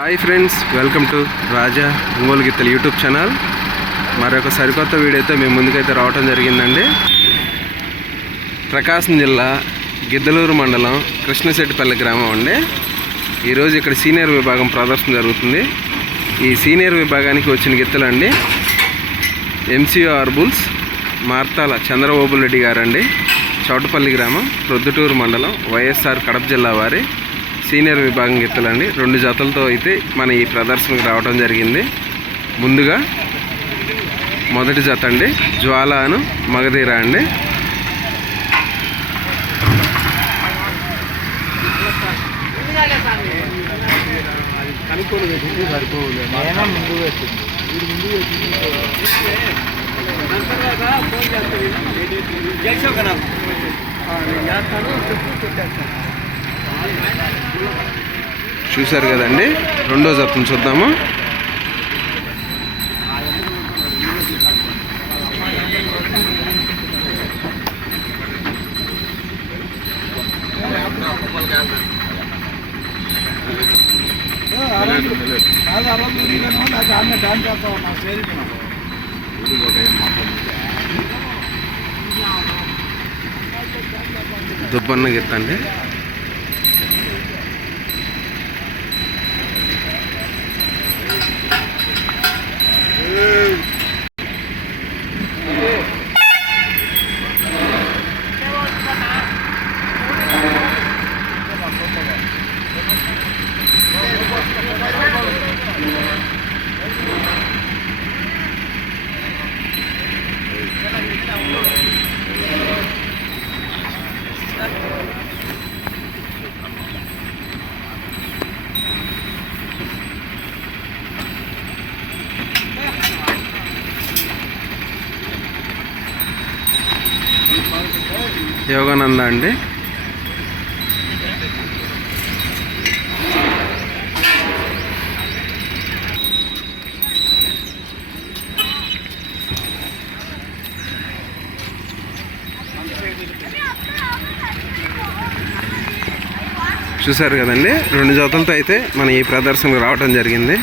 Hi friends welcome to Raja Ongole గీతల YouTube channel. మరొక సరికొత్త వీడియోతో మేము ముందుకైతే రావటం జరిగిందండి. ప్రకాశం జిల్లా గిద్దలూరు మండలం కృష్ణశెట్టిపల్లి గ్రామం అండి. ఈరోజు ఇక్కడ సీనియర్ విభాగం ప్రదర్శన జరుగుతుంది. ఈ సీనియర్ విభాగానికి వచ్చిన గిత్తలు అండి ఎంసీఆర్ బుల్స్ మార్తాల చంద్రబాబు రెడ్డి గారండి. చౌటపల్లి గ్రామం ప్రొద్దుటూరు మండలం వైఎస్ఆర్ కడప జిల్లా వారి సీనియర్ విభాగం గిత్తలండి. రెండు జతలతో అయితే మన ఈ ప్రదర్శనకు రావడం జరిగింది. ముందుగా మొదటి జత అండి. జ్వాలాను మగధీర అండి. చూశారు కదండి. రెండో జతను చూద్దాము. దుబ్బన్న గిత్త అండి యోగానంద అండి. చూసారు కదండి? రెండు జతలతో అయితే మన ఈ ప్రదర్శనకు రావడం జరిగింది.